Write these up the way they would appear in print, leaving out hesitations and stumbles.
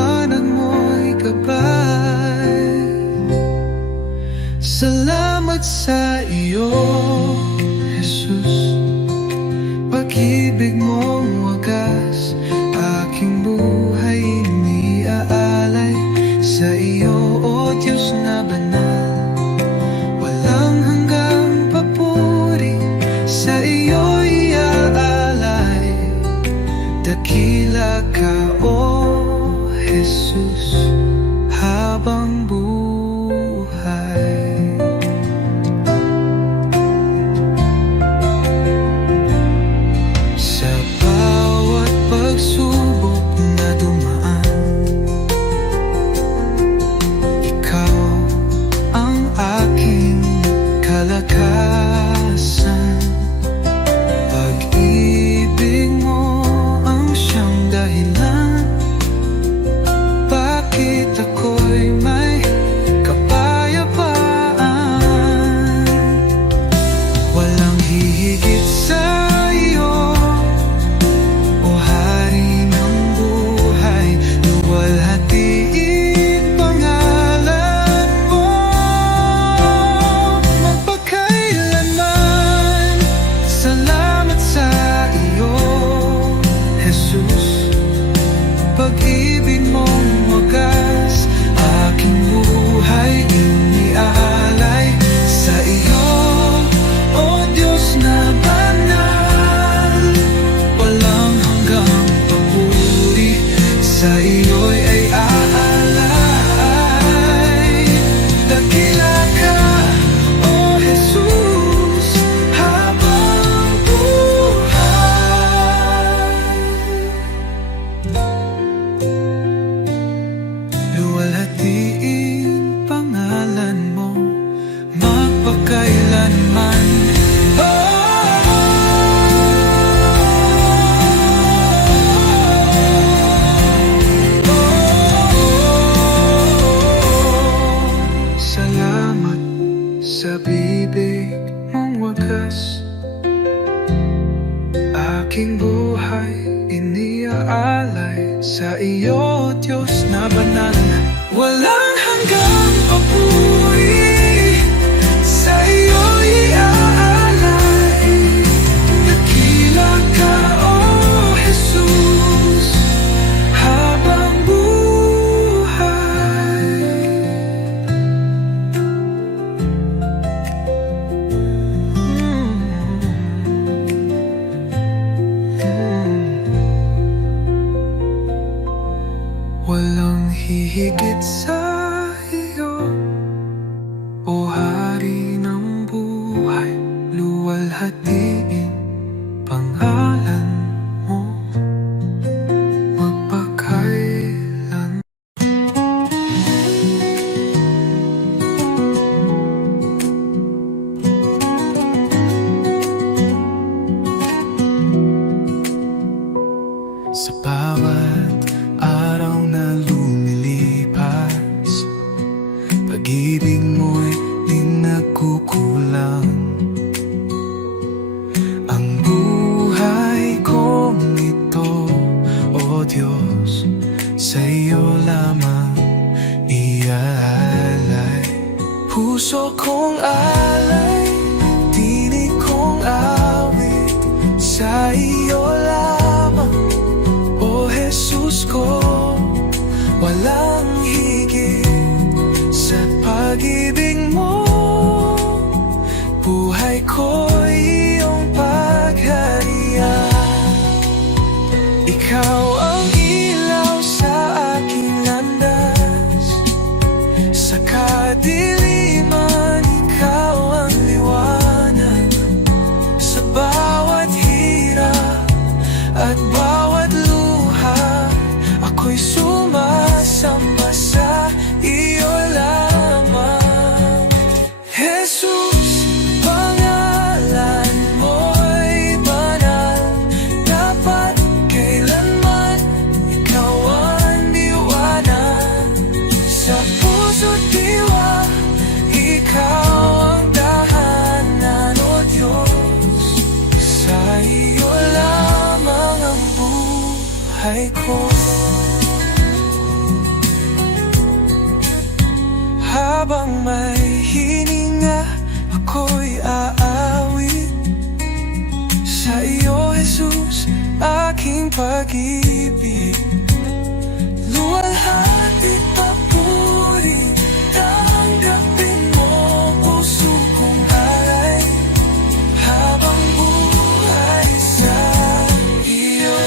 liwanag mo'y gabay. Salamat sa iyo, Jesus. Pag-ibig mong wagas, aking buhay iniaalay. Sa iyo, O Diyos na banal, walang hanggang papuri. Sa iyo iaalay, dakila ka, O Jesus, habang buhay. Sa bawat pagsubok na dumaan, ikaw ang aking kalakasan. Pag-ibig mo ang siyang dahilan, bakit ako'y may kapayapaan. Walang hihigit sa iyo, O Hari ng buhay. Luwalhatiin pangalan mo magpakailanman. Salamat sa iyo, Jesus. Pag-ibig mong wagas, aking buhay iniaalay. Sa iyo, O Diyos na banal, walang hanggang papuri. Sa iyo'y ay aalay. Dakila ka, O Jesus, habang buhay. Luwalhatiin pangalan mo magpakailanman. Salamat sa bibig mong wagas, aking buhay iniaalay. Sa iyo, Diyos na banal, walang hanggang papuri. Sa iyo iaalay, dakila ka, O Jesus, habang buhay. Walang hihigit sa iyo, O Hari ng buhay. Luwalhatiin pangalan mo magpakailan. Sa bawat araw na lumilipas, pag-ibig mo'y di nagkukulang. Ang buhay kong ito, O Diyos, sa iyo lamang iaalay. Puso kong alay, tinig kong awit, sa iyo lamang, O Jesus ko. Walang higit sa pag-ibig mo, buhay ko'y iyong pagharian. Ikaw ang ilaw sa aking landas, sa kadiliman ikaw ang liwanag. Sa bawat hirap at bawat luha, ako'y sumasamba sa iyo lamang. Jesus, pangalan mo'y banal, dapat kailanman ikaw ang liwanag. Sa puso't diwa, ikaw ang tahanan, O Diyos. Sa iyo lamang ang buhay ko. Habang may hininga, ako'y aawit sa iyo, Jesus, aking pag-ibig. Luwalhati papuri, tanggapin mo puso kong alay habang buhay sa iyo.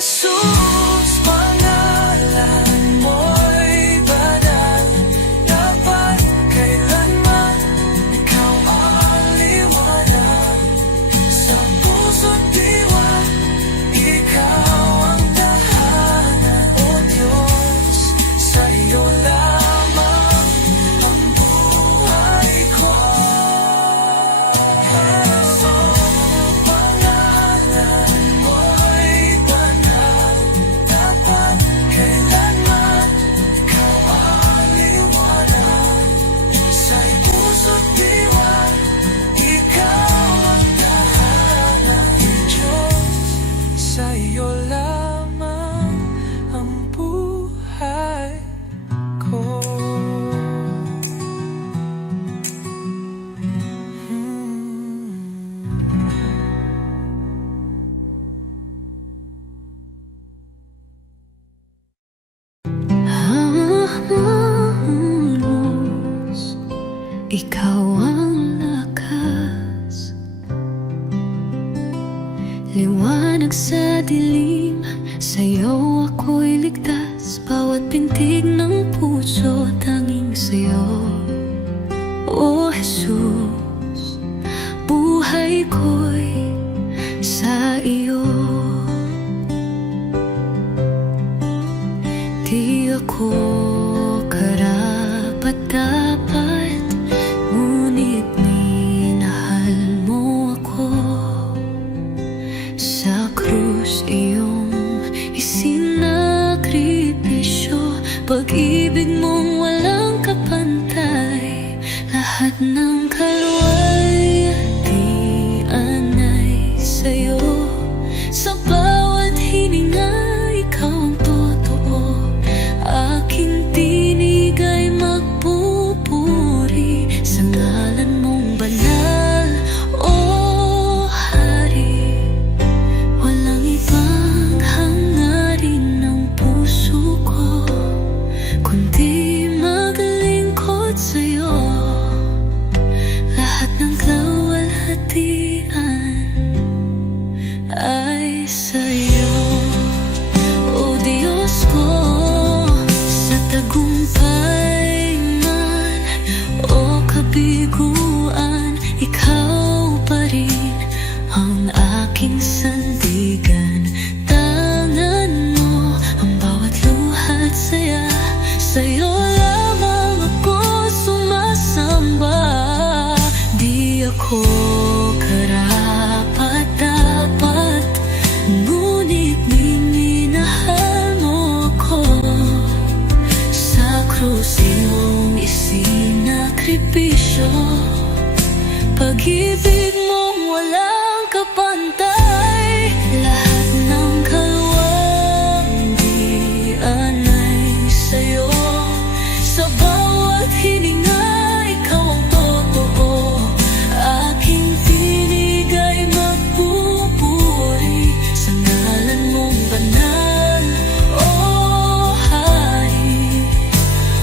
Jesus, pangalan mo'y banal, dapat kailanman ikaw ang liwanag sa puso't diwa. Ikaw ang tahanan, O Diyos, sa iyo lamang ang buhay ko. Jesus, pangalan mo'y banal, dapat kailanman ikaw ang liwanag sa puso't diwa. Ikaw ang tahanan, Diyos, sa iyo lamang ang buhay ko. Halos, ikaw ang lakas, liwanag sa dilim, sa'yo ako'y ligtas. Bawat pintig ng puso, tanging sa'yo, O Jesus, buhay ko'y sa iyo. Di ako karapat-dapat, ngunit minahal mo ako. Sa krus iyong isinakripisyo, pag-ibig mong walang kapantay. Lahat ng kalwalhatian ay sa'yo. Sa bawat hininga, ikaw ang totoo. Aking tinig ay magpupuri sa ngalan mong banal, O Hari. Walang ibang hangarin ng puso ko, kundi maglingkod sa'yo. Lahat ng kalwalhatian ay sa'yo. O Diyos ko, sa tagumpay man o kabiguan, ikaw pa rin ang aking sandigan. Tangan mo ang bawat luha't saya, sa'yo lamang ako sumasamba. Di ako karapat-dapat, ngunit minahal mo ako. Sa krus iyong isinakripisyo, pag-ibig mong walang kapantay. Lahat ng kalwalhatian ay sa'yo. Sa bawat hininga, ikaw ang totoo. Aking tinig ay magpupuri sa ngalan mong banal, O Hari.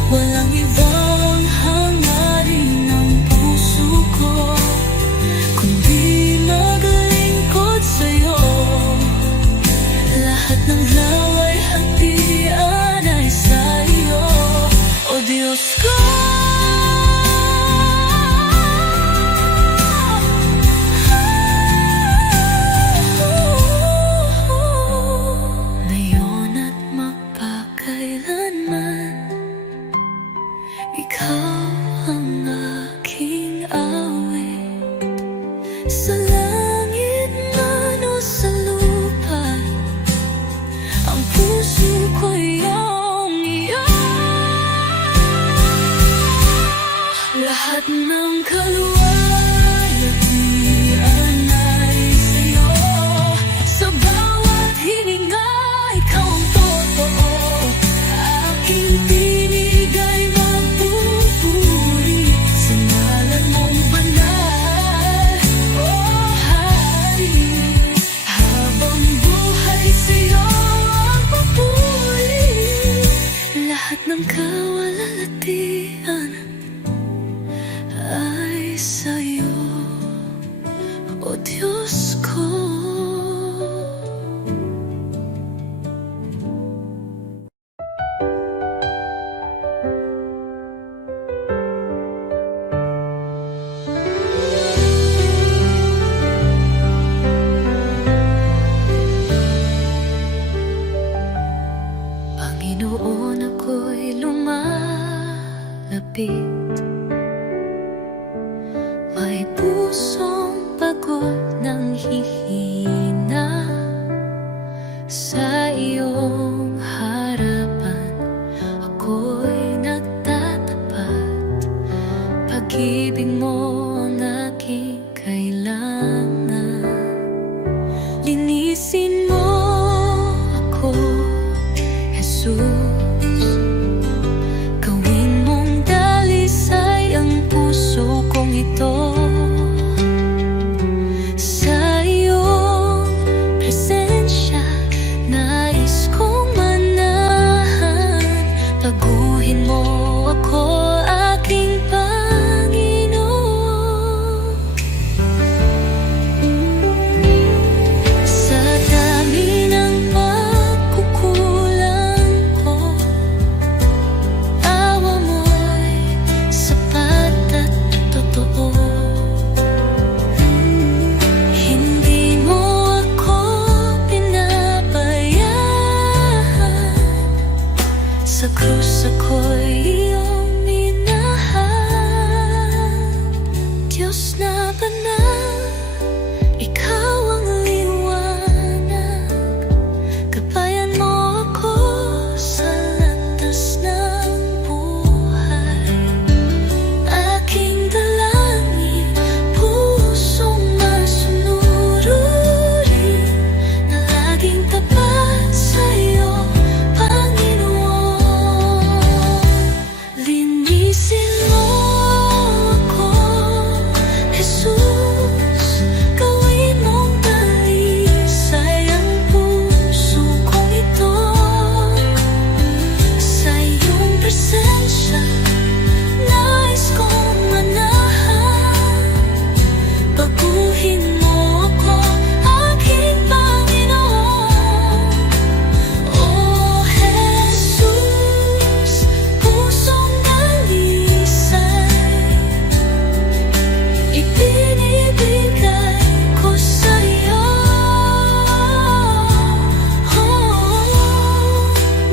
Walang ibang hangarin ng puso ko, kundi maglingkod sa'yo. Lahat ng laway-hatian ay sa'yo, O Diyos ko. Ngayon at magpakailanman, ikaw ang aking awit. Sa langit man o sa lupa, ang puso ko'y iyong iyo. Lahat ng kalwalhatian pusong pagod ng hihina, sa iyong harapan ako'y nagtatapat. Pag-ibig mo ang aking kailangan. Linisin mo ako, Jesus. Gawin mong dalisay ang puso kong ito. Sa iyong presensya nais kong manahan. Baguhin mo ako, aking Panginoon. Sa dami ng pagkukulang ko, awa mo'y sapat at totoo. Hindi mo ako pinabayaan. Sa krus ako'y iyong minahal. Diyos na banal, ikaw ang liwanag. Gabayan mo ako sa landas ng buhay. Aking dalangin, pusong masunurin, na laging tapat sa'yo, Panginoon. Linisin mo ako, Jesus. Gawin mong dalisay ang puso kong ito. Sa iyong presensya nais kong manahan. Baguhin mo ako, aking Panginoon. O Jesus, pusong dalisay ibinibigay ko sa'yo.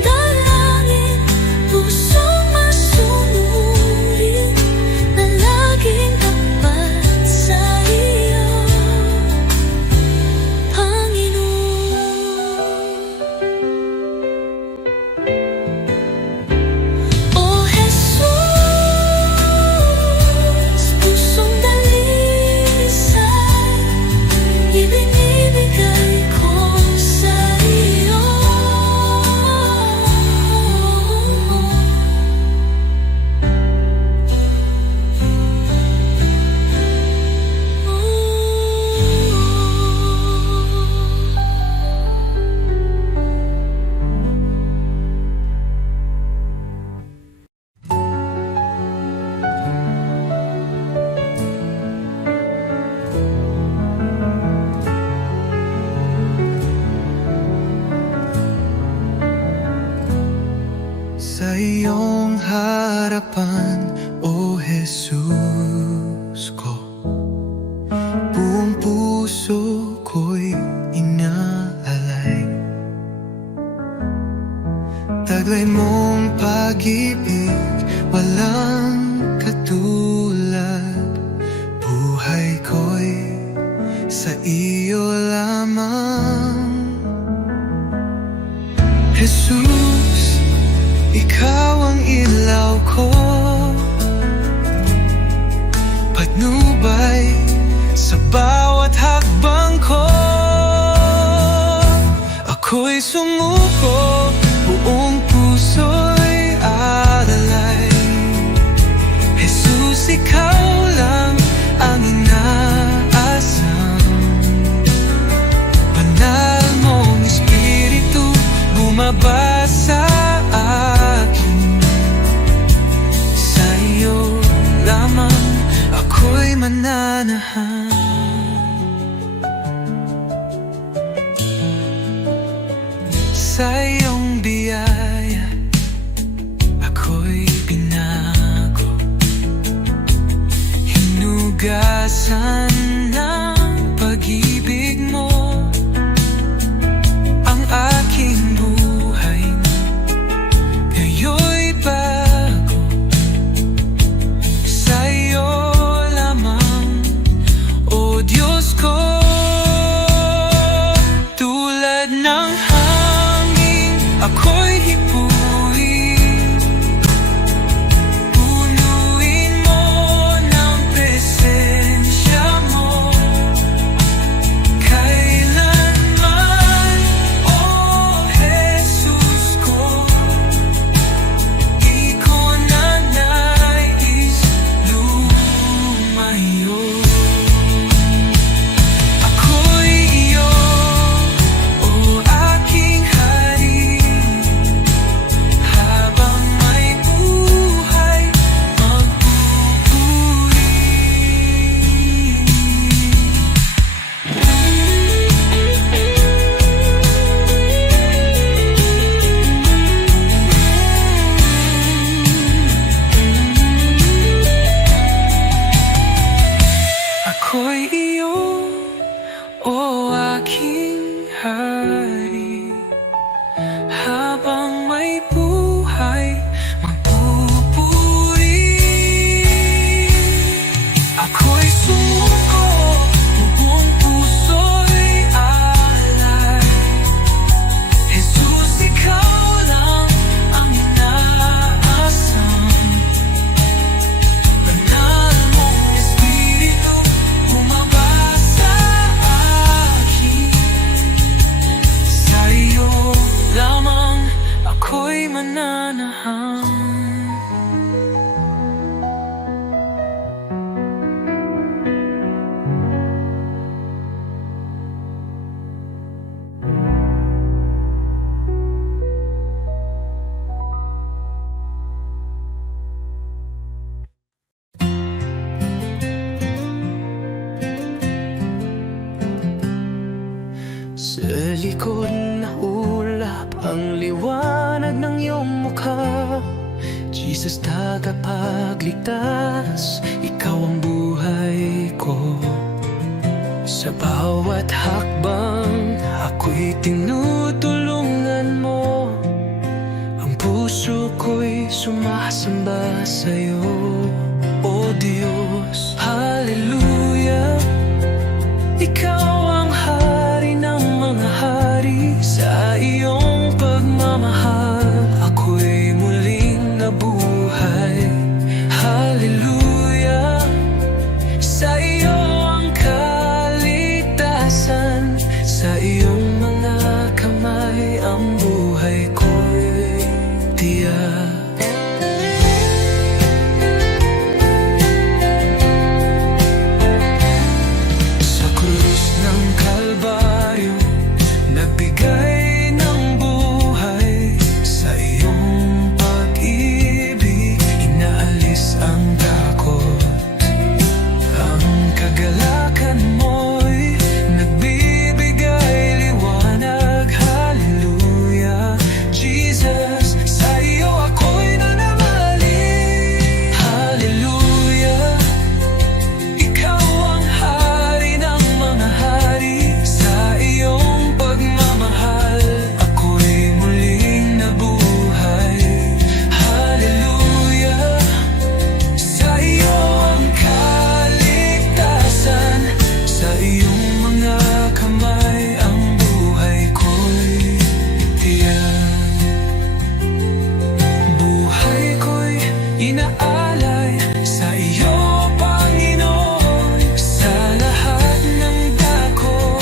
Dalangin, pusong masunurin, na laging tapat sa iyo, Panginoon. O Jesus, pusong dalisay ibinibigay ko sa iyo. Sa iyong harapan, O Jesus ko, buong puso ko'y inaalay. Taglay mong pag-ibig, walang katulad. Buhay ko'y sa iyo lamang. Jesus, ikaw ang ilaw ko, patnubay sa bawat hakbang ko. Ako'y sumuko, buong puso'y alalay. Jesus, ikaw lang ang inaasam. Banal mong Espiritu bumaba sa akin. Sa iyo lamang ako'y mananahan. Sa iyong biyaya ako'y binago, hinugasan ng pag-ibig mo ang aking buhay. Ngayon'y bago, sa iyo lamang ako'y sumuko, buong puso'y alay. Jesus, ikaw lang ang inaasam. Banal mong Espiritu, bumaba sa akin. Sa iyo lamang ako'y mananahang. Sa likod na ulap ang liwanag ng iyong mukha. Jesus, tagapagligtas, ikaw ang buhay ko. Sa bawat hakbang, ako'y tinutulungan mo. Ang puso ko'y sumasamba sa'yo, O Diyos. Hallelujah, ikaw ang hari ng mga hari. Sa iyong pagmamahal, ako'y muling nabuhay. Hallelujah, sa iyo ang kaligtasan. Sa iyong mga kamay ang buhay ko'y tiyak. Sa krus ng Kalbaryo, nagbigay ng buhay. Sa iyong pag-ibig, inaalis ang takot. Ang kagalakan mo'y nagbibigay liwanag. Hallelujah, Jesus, sa iyo ako'y nananalig. Hallelujah, ikaw ang hari ng mga hari. Sa iyong pagmamahal, ako'y muling nabuhay. Hallelujah, sa iyo ang kaligtasan. Sa iyong mga kamay ang buhay ko'y tiyak. Buhay ko'y inaalay sa iyo, Panginoon. Sa lahat ng dako,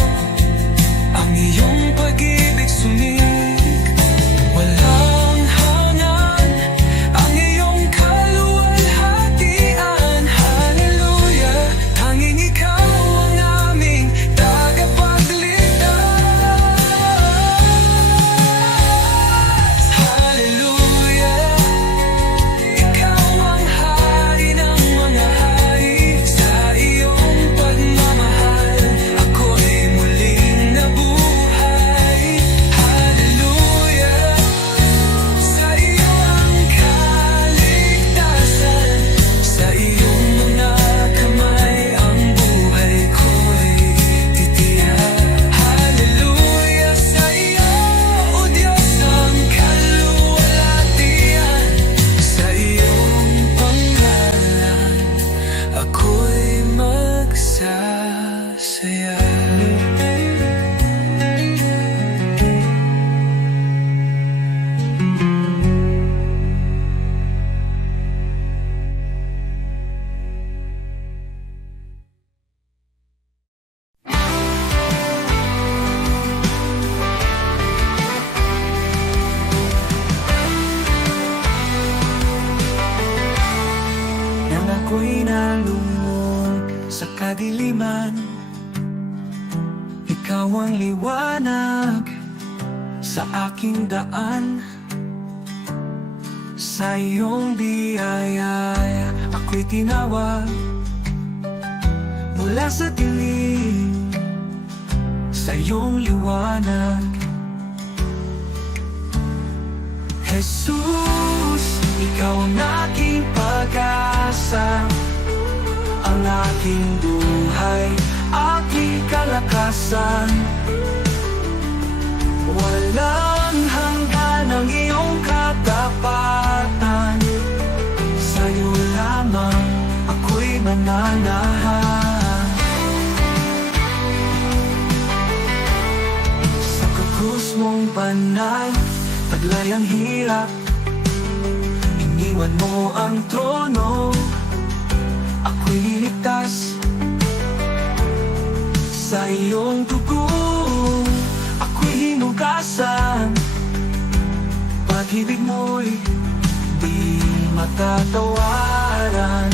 ang iyong pag-ibig sumig. Walang hangan ang iyong kaluwalhatian. Hallelujah, tanging ikaw ang aming tagapagligtas. Hallelujah, ikaw ang hari ng mga hari. Sa iyong pagmamahal, ako'y muling nabuhay. Hallelujah, sa iyo ang kaligtasan. Sa iyong mga kamay ang buhay ko'y titiyak. Hallelujah, sa iyo, O Diyos, ang kaluwalhatian. Sa iyong panggalan, ako'y magsasaya. Nang ako'y nalungkot sa kadiliman, ikaw ang liwanag sa aking daan. Sa iyong biyaya, ako'y tinawag mula sa dilim. Sa iyong liwanag, Jesus, ikaw ang aking pag-asa. Ang aking buhay, aking kalakasan. Walang hanggan ang iyong katapatan. Sa'yo lamang ako'y mananahan. banal, taglay ang hirap. Iniwan mo ang trono, ako'y liligtas sa iyong dugo. Ako'y hinugasan, pag-ibig mo'y di matatawaran.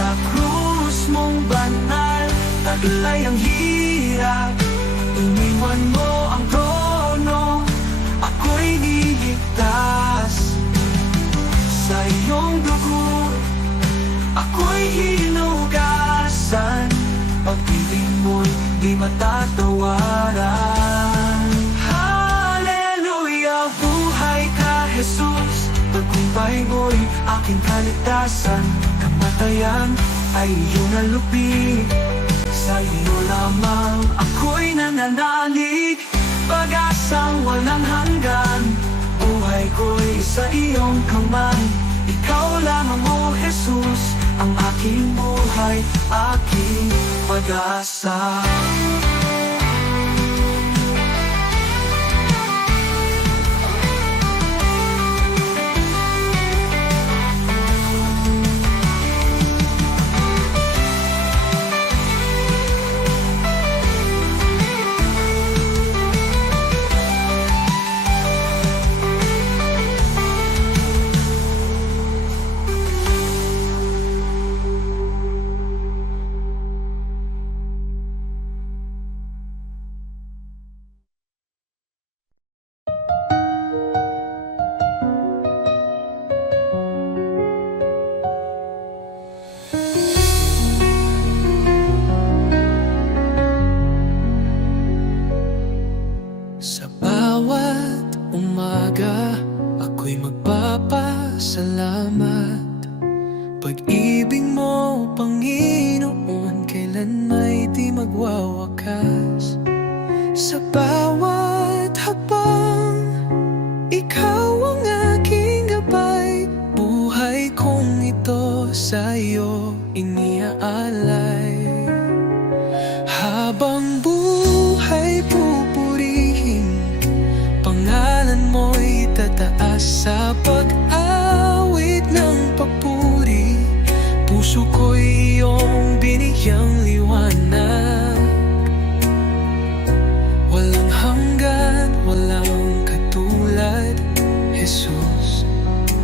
Sa krus mong banal, taglay ang hirap. Iniwan mo ang trono, ako'y niligtas sa iyong dugo. Ako'y hinugasan, pag-ibig mo'y di matatawaran. Hallelujah, buhay ka Jesus, tagumpay mo'y aking kaligtasan. Kamatayan ay iyong nalupig, sa iyo lamang ako'y nananalig. Pag-asang walang hanggan, buhay ko'y sa iyong kamay. Ikaw lamang, O Jesus, ang aking buhay, aking pag-asa. Sa bawat umaga, ako'y magpapasalamat. Pag-ibig mo, Panginoon, kailan may di magwawakas. Sa bawat hakbang, ikaw ang aking gabay. Buhay kong ito sa'yo iniaalay. Habang buhay pupurihin, pangalan mo'y tataas sa pag-awit ng papuri. Puso ko'y iyong binigyang liwanag, walang hanggan, walang katulad. Jesus,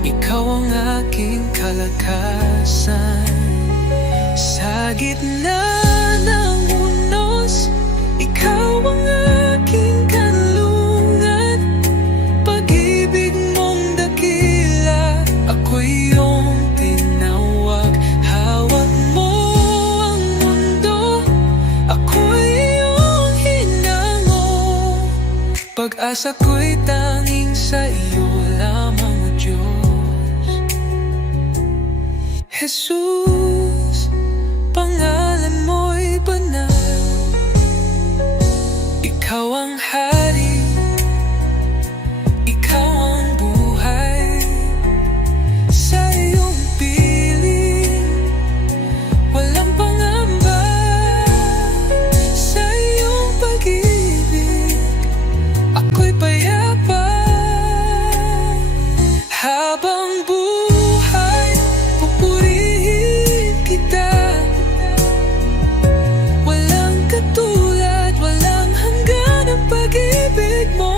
ikaw ang aking kalakasan. Sa gitna ng unos, ikaw ang aking kanlungan. Pag-ibig mong dakila, ako'y iyong tinawag. Hawak mo ang mundo, ako'y iyong hinango. Pag-asa ko'y tanging sa iyo lamang, O Diyos. Jesus, pangalan mo'y banal. Ikaw ang hari, ikaw ang buhay. Sa iyong piling, walang pangamba. Sa iyong pag-ibig, ako'y payapa. Habang buhay, pupurihin kita. Walang katulad, walang hanggan ang pag-ibig mo.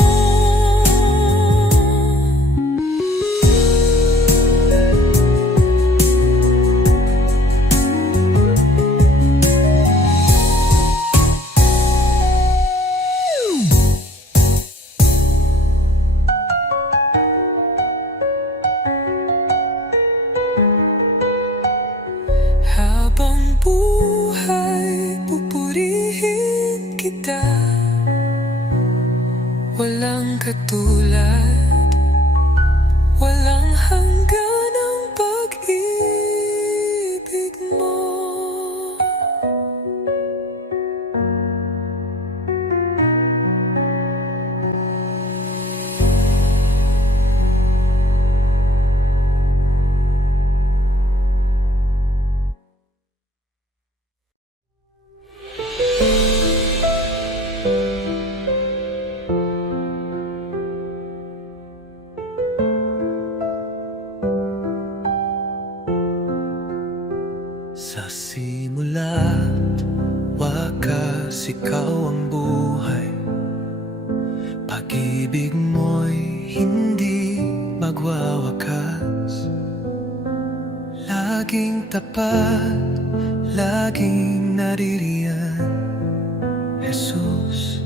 Habang buhay, pupurihin kita. Walang katulad, walang hanggan ang pag-ibig mo. Sa simula, wakas ikaw ang buhay. Pag-ibig mo'y hindi magwawakas. Laging tapat, laging naririyan. Jesus,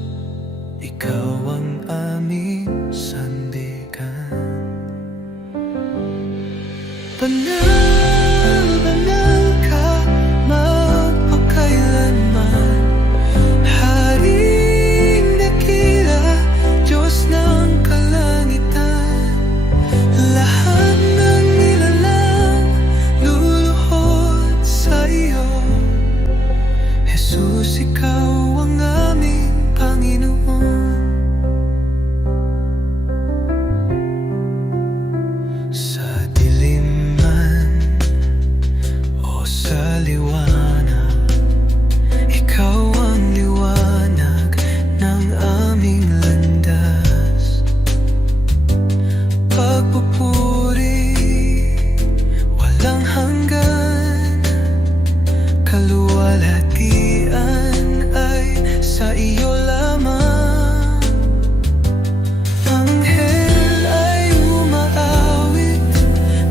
ikaw ang aming sandigan. Banal, banal ka, magpakailanman. Haring dakila, Diyos ng kalangitan. Lahat ng nilalang luluhod sa iyo. Jesus, ikaw ang aming Panginoon. Sa dilim man o sa liwanag, ikaw ang liwanag ng aming landas. Pagpupuri, walang hanggan. Kaluwalhatian ay sa iyo lamang. Anghel ay umaawit,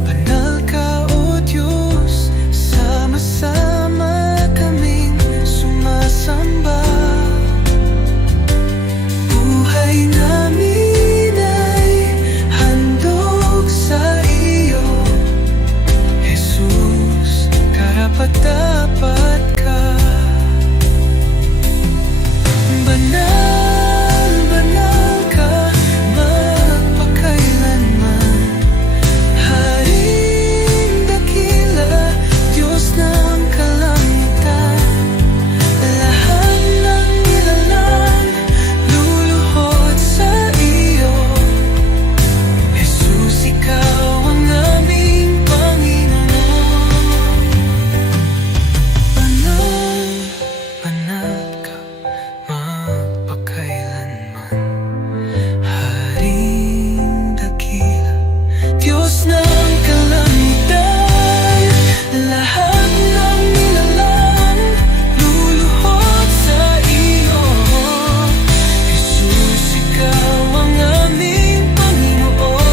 banal ka o Diyos. Sama-sama kaming sumasamba. Buhay namin ay handog sa iyo. Jesus, karapat-dapat ka. Banal, banal ka, magpakailanman. Haring dakila, Diyos ng kalangitan. Lahat ng nilalang luluhod sa iyo. Jesus, ikaw ang aming Panginoon. Banal, banal ka, magpakailanman. Haring dakila, Diyos ng kalangitan. Lahat ng nilalang luluhod sa iyo. Jesus, ikaw ang aming Panginoon.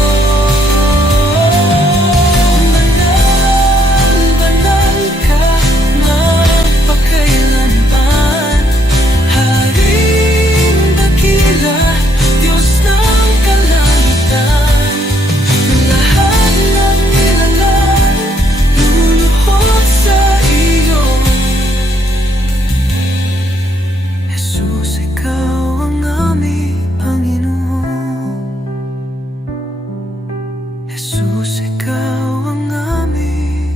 Banal, banal ka, magpakailanman. Haring dakila, Diyos ng kalangitan. Lahat ng nilalang luluhod sa iyo. Jesus, ikaw ang aming Panginoon. Jesus, ikaw ang aming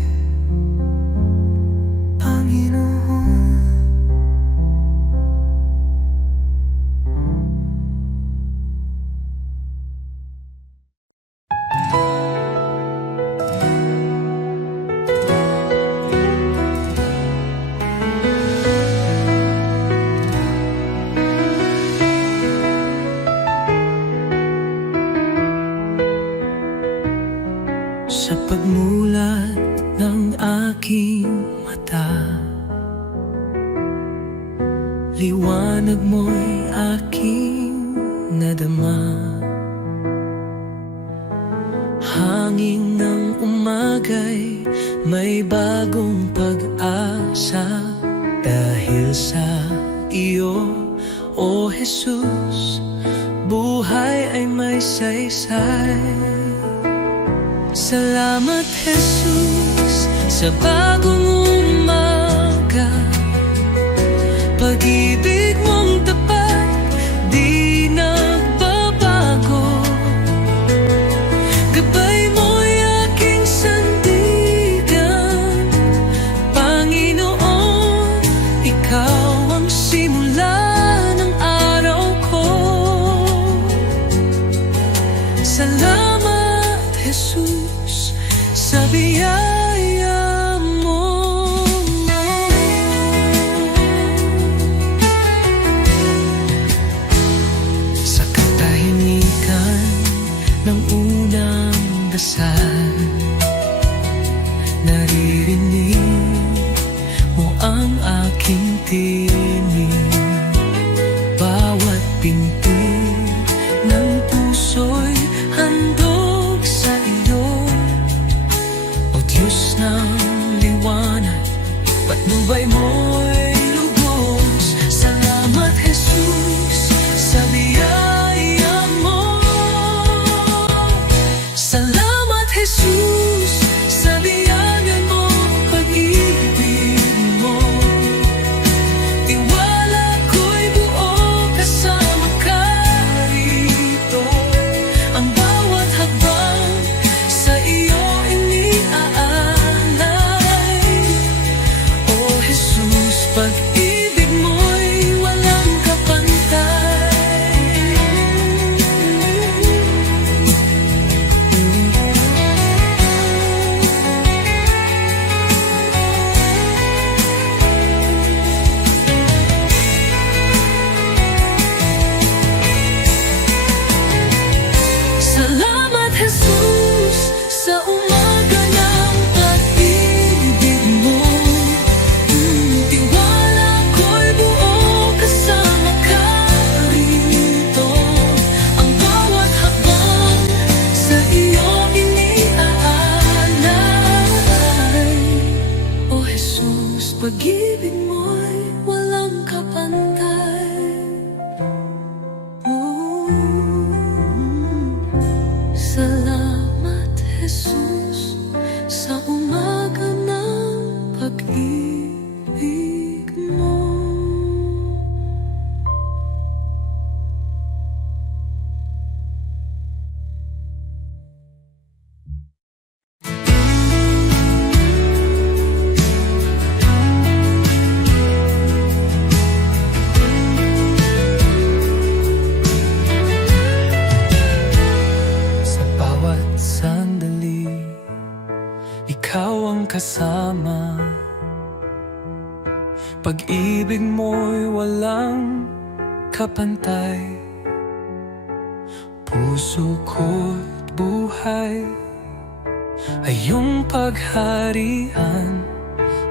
Panginoon. Sa pagmulat ng aking mata, liwanag mo'y aking nadama. Hangin ng umagay, may bagong pag-asa. Dahil sa iyo, O Jesus, buhay ay may saysay. Salamat, Jesus, sa bagong umaga. Pag-ibig mong tapat, di nagbabago. Gabay mo'y aking sandigan. Panginoon, ikaw ang simula ng araw ko. Salamat, Jesus, sa biyaya mo. Sa katahimikan ng unang dasal, naririnig ang aking tinig. Bawat pinto ng puso'y handog sa iyo. O Diyos ng liwanag, patnubay mo'y lubos. Salamat Jesus sa biyaya mo. Salamat Jesus sa biyaya mo, pag-ibig mo. Tiwala ko'y buo kasama ka rito. Ang bawat habang sa iyo iniaalay. O Jesus, pag-ibig mo'y walang kapantay. Salamat Jesus sa umaga ng pag-ibig mo. Tiwala ko'y buo kasama ka rito. Ang bawat habang sa iyo iniaalay. O Jesus, pag-ibig mo'y walang kapantay. Salamat Jesus sa umaga ng pag-ibig mo. Sa bawat sandali, ikaw ang kasama. Pag-ibig mo'y walang kapantay. Puso ko't buhay ay iyong pagharian.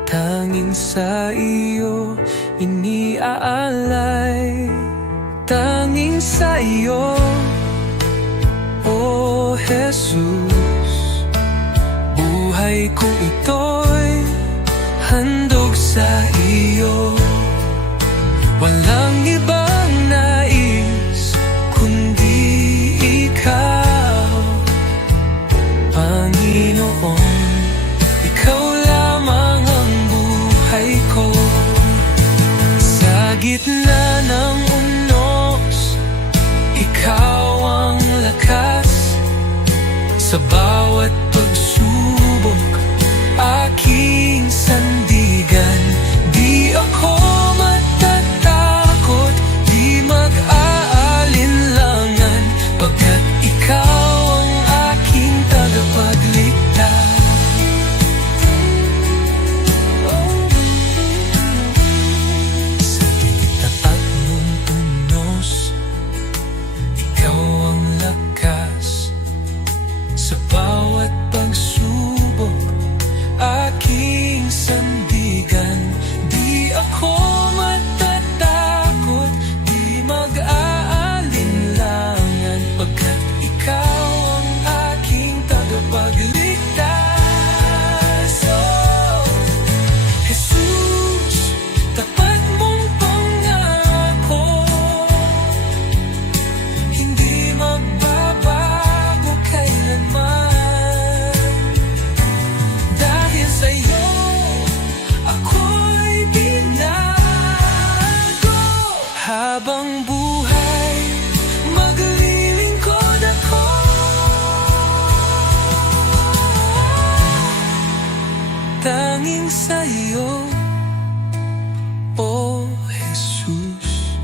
Tanging sa iyo iniaalay. Tanging sa iyo, O Jesus, buhay ko ito'y handog sa iyo. Walang ibang nais kundi ikaw, Panginoon. Ikaw lamang ang buhay ko. Sa gitna ng unos, ikaw ang lakas. Sa bawat pagsubok, aking sandigan. Di ako matatakot, di mag-aalinlangan, pagkat ikaw ang aking tagapagligtas. Sa tapat mong unos, ikaw ang lakas. Sa bawat pagsubok, aking sandigan. Di ako matatakot, di mag-aalinlangan, pagkat ikaw ang aking tagapagligtas. Oh, Jesus, tapat mong pangako, hindi magbabago kailanman. Dahil sa'yo, ako'y binago. Habang buhay, maglilingkod ako. Tanging sa'yo, O Jesus,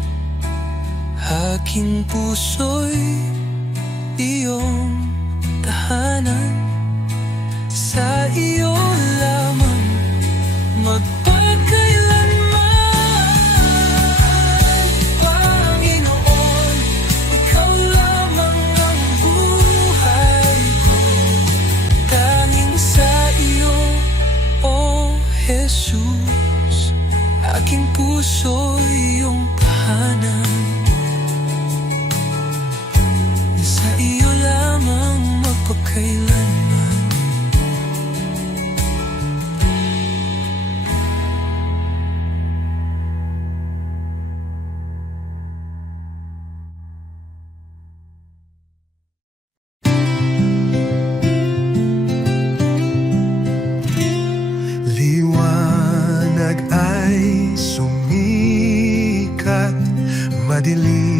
aking puso'y iyong tahanan. Sa iyo lamang magpakailanman. Panginoon, ikaw lamang ang buhay ko. Tanging sa iyo, O Jesus, aking puso iyong tahanan. Sa iyo lamang magpakailanman. Liwanag ay sumikat, madilim